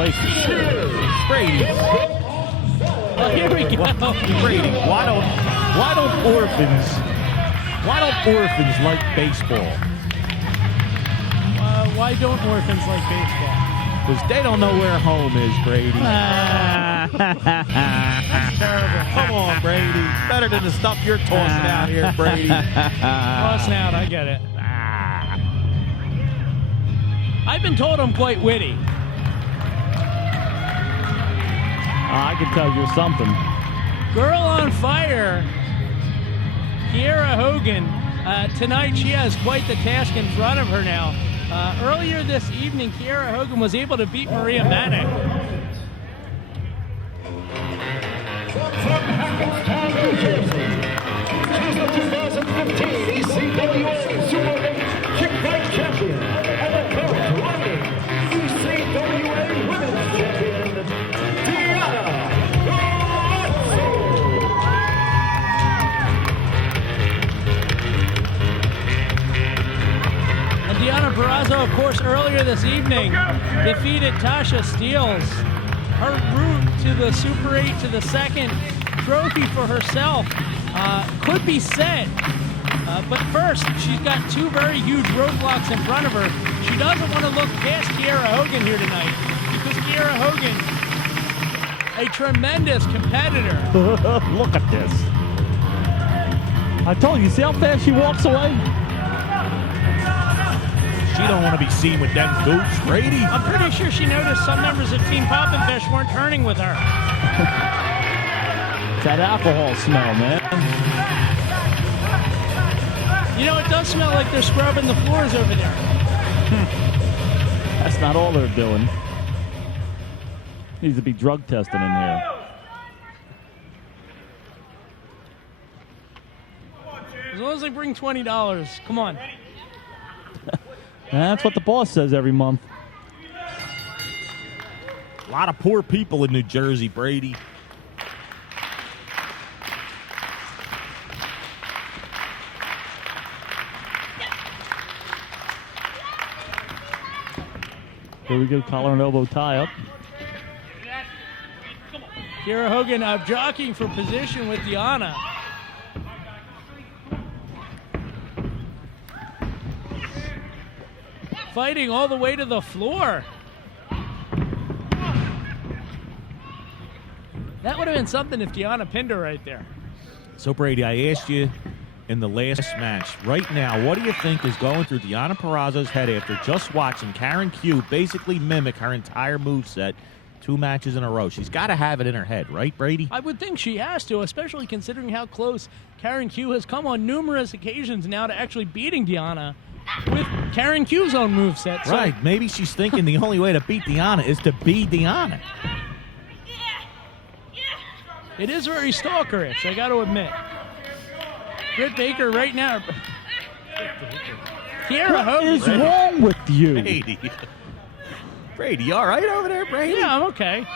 Congratulations. Brady. Oh, here we go. Brady, why don't orphans like baseball? Why don't orphans like baseball? Because they don't know where home is, Brady. That's terrible. Come on, Brady. Better than the stuff you're tossing out here, Brady. Tossing out, I get it. I've been told I'm quite witty. I can tell you something. Girl on fire, Kiera Hogan. Tonight she has quite the task in front of her now. Earlier this evening, Kiera Hogan was able to beat Maria Manic. From Hackensack, New Jersey, she's the 2015 ECWA Super 8 Kickback Champion and the current reigning ECWA Women's Champion, Deonna. And Deonna Purrazzo, of course, earlier this evening defeated Tasha Steeles. Her route to the Super 8 to the second trophy for herself could be set. But first, she's got two very huge roadblocks in front of her. She doesn't want to look past Kiera Hogan here tonight because Kiera Hogan, a tremendous competitor. Look at this. I told you, see how fast she walks away? She don't want to be seen with them gooch, Brady. I'm pretty sure she noticed some members of Team Poppin' Fish weren't turning with her. It's that alcohol smell, man. You know, it does smell like they're scrubbing the floors over there. That's not all they're doing. Needs to be drug testing in here. As long as they bring $20, come on. That's what the boss says every month. A lot of poor people in New Jersey, Brady. Here we go, collar and elbow tie up. Kiera Hogan jockeying for position with Deonna. Fighting all the way to the floor. That would have been something if Deonna pinned her right there. So, Brady, I asked you in the last match, right now, what do you think is going through Deonna Purrazzo's head after just watching Karen Q basically mimic her entire moveset 2 matches in a row? She's got to have it in her head, right, Brady? I would think she has to, especially considering how close Karen Q has come on numerous occasions now to actually beating Deonna with Karen Q's own moveset. So Right. Maybe she's thinking the only way to beat Deonna is to be Deonna. it is very stalkerish, I got to admit. Britt Baker right now. Kiera What Hogan. is wrong with you? Brady. Brady, you all right over there, Brady? Yeah, I'm okay.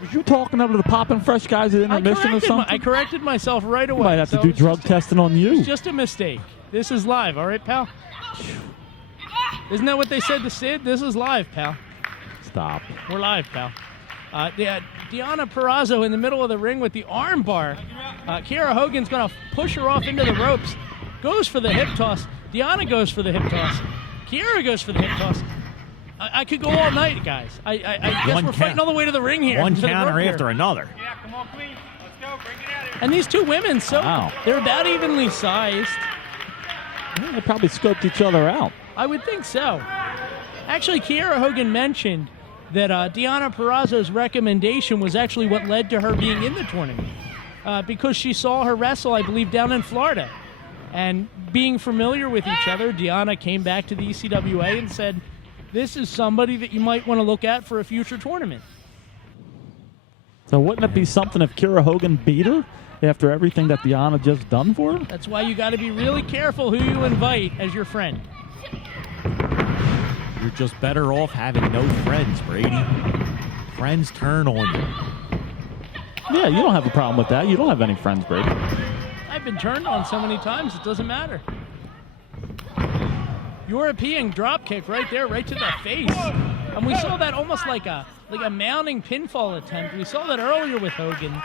Was you talking over to the Poppin' Fresh guys at intermission or something? I corrected myself right away. You might have to So do it's drug just- testing on you. It's just a mistake. This is live, all right, pal? Isn't that what they said to Sid? This is live, pal. Stop. We're live, pal. Deonna Purrazzo in the middle of the ring with the arm bar. Kiera Hogan's going to push her off into the ropes. Goes for the hip toss. Deonna goes for the hip toss. Kiera goes for the hip toss. I could go all night, guys. I guess we're fighting all the way to the ring here. One to the counter rope after here. another. Yeah, come on, Queen. Let's go. Bring it out here. And these two women, Wow. they're about evenly sized. Yeah, they probably scoped each other out. I would think so. Actually, Kiera Hogan mentioned that Deonna Purrazzo's recommendation was actually what led to her being in the tournament because she saw her wrestle, I believe, down in Florida. And being familiar with each other, Deonna came back to the ECWA and said, this is somebody that you might want to look at for a future tournament. So wouldn't it be something if Kiera Hogan beat her after everything that Deonna just done for her? That's why you got to be really careful who you invite as your friend. You're just better off having no friends, Brady. Friends turn on you. Yeah, you don't have a problem with that. You don't have any friends, Brady. I've been turned on so many times, it doesn't matter. European drop kick right there, right to the face. And we saw that almost like a mounting pinfall attempt. We saw that earlier with Hogan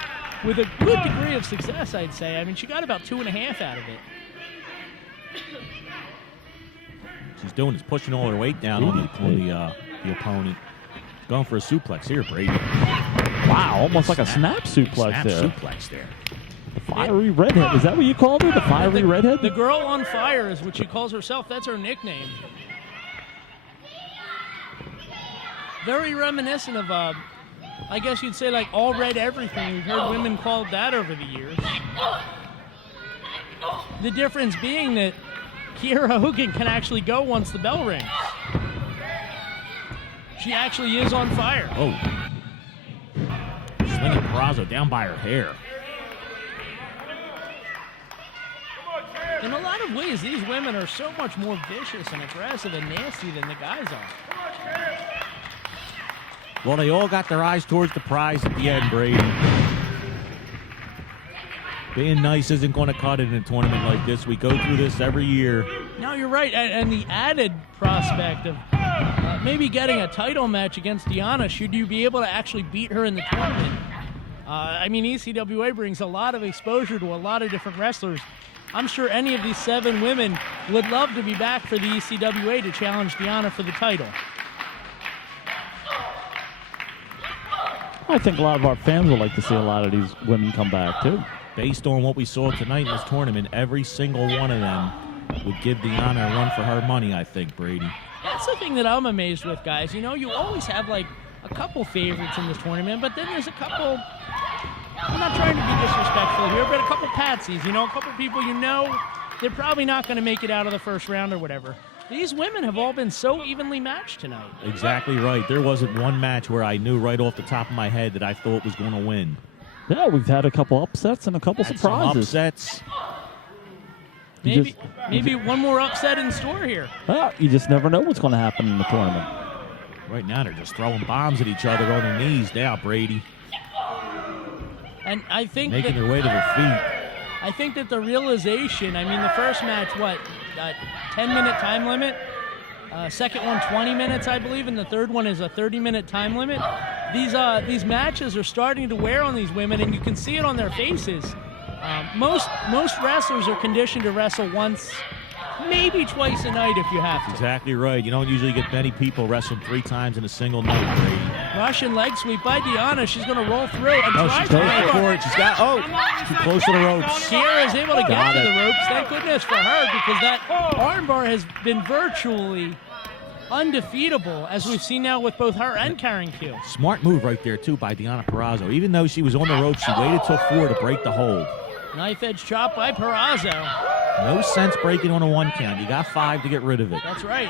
with a good degree of success, I'd say. I mean, she got about 2.5 out of it. She's doing is pushing all her weight down on the opponent. Going for a suplex here, Brady. Wow, almost like a snap suplex there. Suplex there. The fiery redhead. Is that what you called her? The fiery redhead? The girl on fire is what she calls herself. That's her nickname. Very reminiscent of, I guess you'd say, like all red everything. We've heard women called that over the years. The difference being that Kiera Hogan can actually go once the bell rings. She actually is on fire. Oh. Slinging Purrazzo down by her hair. In a lot of ways, these women are so much more vicious and aggressive and nasty than the guys are. Well, they all got their eyes towards the prize at the end, Brady. Being nice isn't going to cut it in a tournament like this. We go through this every year. No, you're right. And the added prospect of maybe getting a title match against Deonna, should you be able to actually beat her in the tournament. I mean, ECWA brings a lot of exposure to a lot of different wrestlers. I'm sure any of these 7 women would love to be back for the ECWA to challenge Deonna for the title. I think a lot of our fans would like to see a lot of these women come back, too. Based on what we saw tonight in this tournament, every single one of them would give Deonna a run for her money, I think, Brady. That's the thing that I'm amazed with, guys. You know, you always have, like, a couple favorites in this tournament, but then there's a couple, I'm not trying to be disrespectful here, but a couple patsies, you know, a couple people you know, they're probably not going to make it out of the first round or whatever. These women have all been so evenly matched tonight. Exactly right. There wasn't one match where I knew right off the top of my head that I thought was going to win. Yeah, we've had a couple upsets and a couple surprises. Some upsets. Maybe one more upset in store here. Well, you just never know what's going to happen in the tournament. Right now, they're just throwing bombs at each other on their knees now, Brady. And I think making their way to their feet. I think that the realization, I mean, the first match, 10-minute time limit? Second one, 20 minutes, I believe, and the third one is a 30-minute time limit. These matches are starting to wear on these women, and you can see it on their faces. Most wrestlers are conditioned to wrestle once, maybe twice a night if you have to. Exactly right. You don't usually get many people wrestling 3 times in a single night, Brady. Russian leg sweep by Deonna. She's going to roll through and try she's going for it. She's got, too close to the ropes. Kiera is able to get to the ropes. Thank goodness for her, because that armbar has been virtually undefeatable, as we've seen now with both her and Karen Q. Smart move right there, too, by Deonna Purrazzo. Even though she was on the ropes, she waited till 4 to break the hold. Knife edge chop by Purrazzo. No sense breaking on a 1 count. You got 5 to get rid of it. That's right.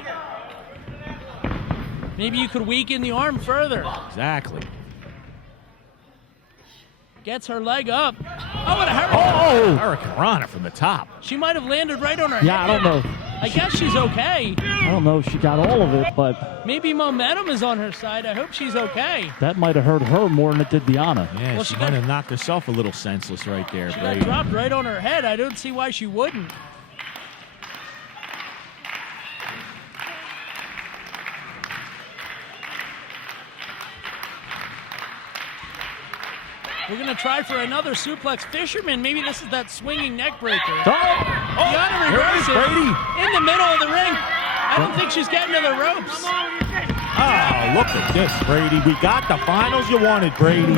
Maybe you could weaken the arm further. Exactly. Gets her leg up. Oh, and a hurricane. Hurricane Rana from the top. She might have landed right on her head. Yeah, I don't know. I guess she's okay. I don't know if she got all of it, but maybe momentum is on her side. I hope she's okay. That might have hurt her more than it did Deonna. Yeah, she might have knocked herself a little senseless right there, She Brady. got dropped right on her head. I don't see why she wouldn't. We're going to try for another suplex fisherman. Maybe this is that swinging neck breaker. Deonna reverses in the middle of the ring. I don't think she's getting to the ropes. Oh, look at this, Brady. We got the finals you wanted, Brady. I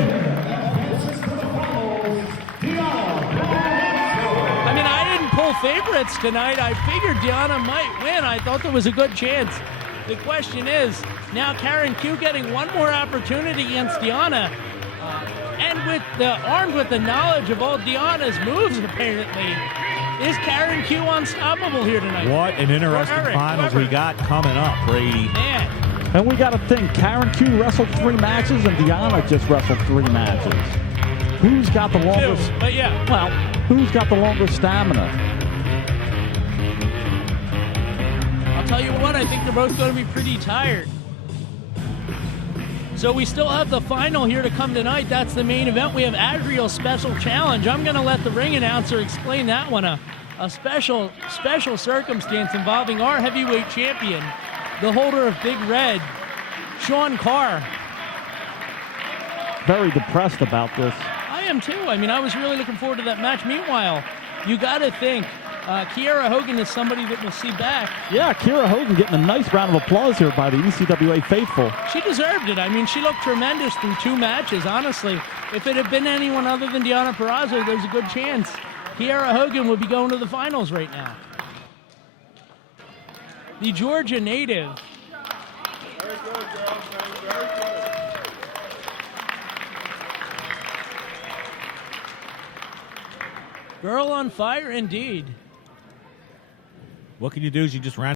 mean, I didn't pull favorites tonight. I figured Deonna might win. I thought there was a good chance. The question is, now Karen Q getting one more opportunity against Deonna. And armed with the knowledge of all Deonna's moves, apparently, is Karen Q unstoppable here tonight? What an interesting finals we got coming up, Brady. Man. And we got to think, Karen Q wrestled 3 matches, and Deonna just wrestled 3 matches. Who's got the longest? 2, but yeah. Well, who's got the longer stamina? I'll tell you what, I think they're both going to be pretty tired. So we still have the final here to come tonight. That's the main event. We have Adriel's special challenge. I'm going to let the ring announcer explain that one. A special circumstance involving our heavyweight champion, the holder of Big Red, Sean Carr. Very depressed about this. I am too. I mean, I was really looking forward to that match. Meanwhile, you got to think Kiera Hogan is somebody that we'll see back. Yeah, Kiera Hogan getting a nice round of applause here by the ECWA faithful. She deserved it. I mean, she looked tremendous through 2 matches, honestly. If it had been anyone other than Deonna Purrazzo, there's a good chance Kiera Hogan would be going to the finals right now. The Georgia native. Very good, girls, man. Very good. Girl on fire indeed. What can you do is you just round